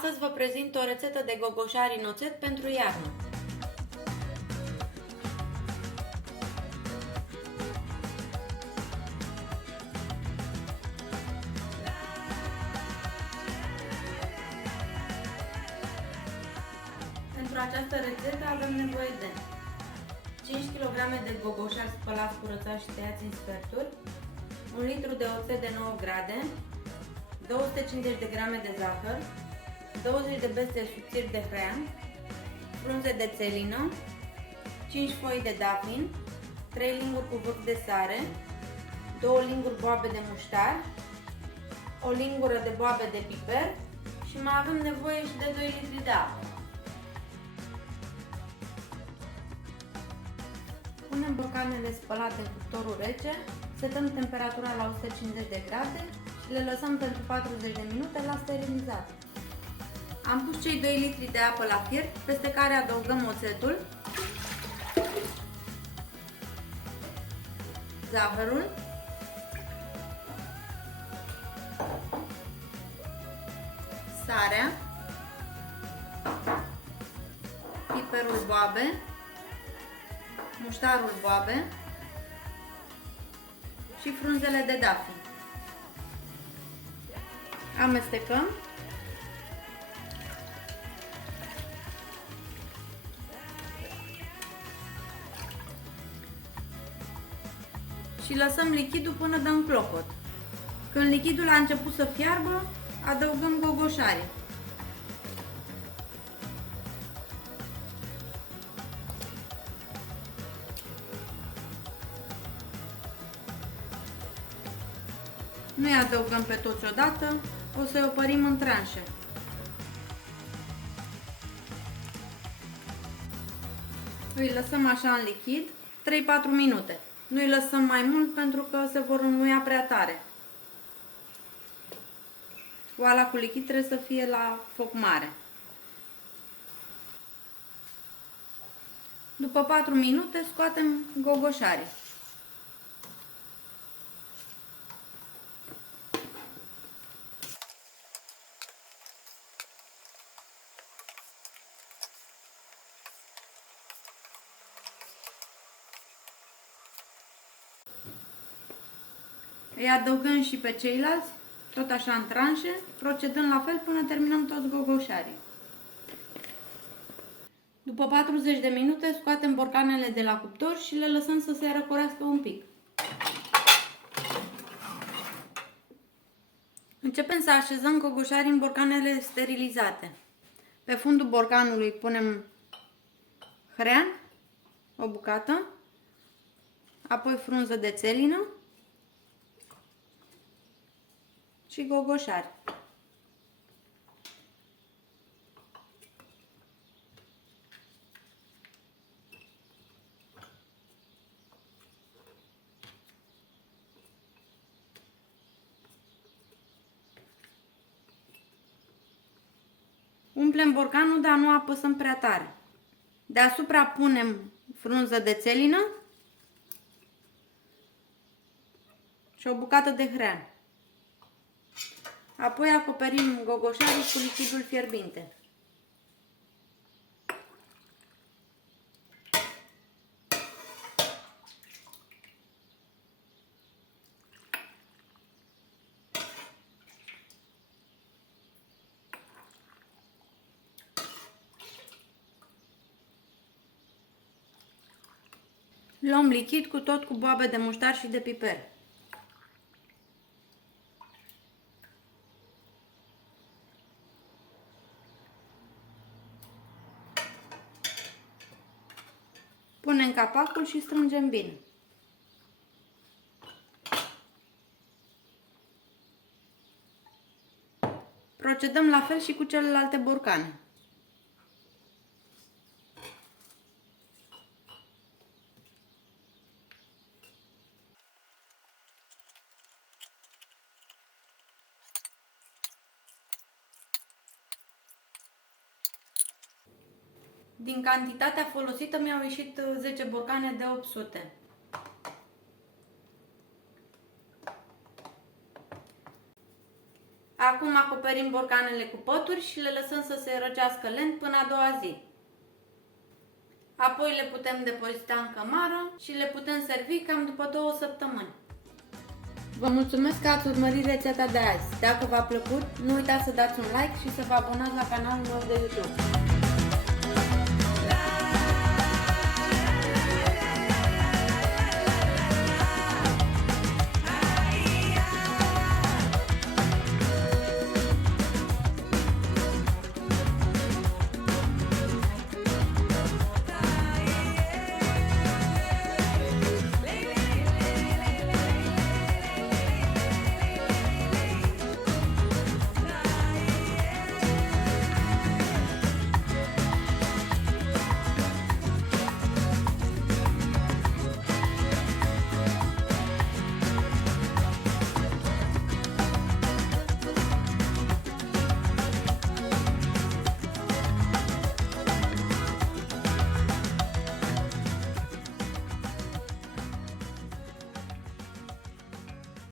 Astăzi vă prezint o rețetă de gogoșari în oțet pentru iarnă. Pentru această rețetă avem nevoie de 5 kg de gogoșari spălați, curățați și tăiați în sferturi, 1 litru de oțet de 9 grade, 250 de grame de zahăr, 20 de beste subțiri de hrean, frunze de țelină, 5 foi de dafin, 3 linguri cu vârf de sare, 2 linguri boabe de muștar, o lingură de boabe de piper și mai avem nevoie și de 2 litri de apă. Punem borcanele spălate în cuptorul rece, setăm temperatura la 150 de grade și le lăsăm pentru 40 de minute la sterilizat. Am pus cei 2 litri de apă la fiert, peste care adăugăm oțetul, zahărul, sarea, piperul boabe, muștarul boabe și frunzele de dafin. Amestecăm și lăsăm lichidul până dă în clopot. Când lichidul a început să fiarbă, adăugăm gogoșarii. Nu-i adăugăm pe toți odată, o să-i opărim în tranșe. Îi lăsăm așa în lichid 3-4 minute. Nu-i lăsăm mai mult pentru că se vor înmuia prea tare. Oala cu lichid trebuie să fie la foc mare. După 4 minute scoatem gogoșarii. Îi adăugăm și pe ceilalți, tot așa în tranșe, procedând la fel până terminăm toți gogoșarii. După 40 de minute scoatem borcanele de la cuptor și le lăsăm să se răcorească un pic. Începem să așezăm gogoșarii în borcanele sterilizate. Pe fundul borcanului punem hrean, o bucată, apoi frunză de țelină și gogoșari. Umplem borcanul, dar nu apăsăm prea tare. Deasupra punem frunză de țelină și o bucată de hrean. Apoi acoperim gogoșarii cu lichidul fierbinte. Luăm lichid cu tot cu boabe de muștar și de piper. Punem capacul și strângem bine. Procedăm la fel și cu celelalte borcane. Din cantitatea folosită mi-au ieșit 10 borcane de 800. Acum acoperim borcanele cu pături și le lăsăm să se răcească lent până a doua zi. Apoi le putem depozita în cămară și le putem servi cam după 2 săptămâni. Vă mulțumesc că ați urmărit rețeta de azi. Dacă v-a plăcut, nu uitați să dați un like și să vă abonați la canalul meu de YouTube.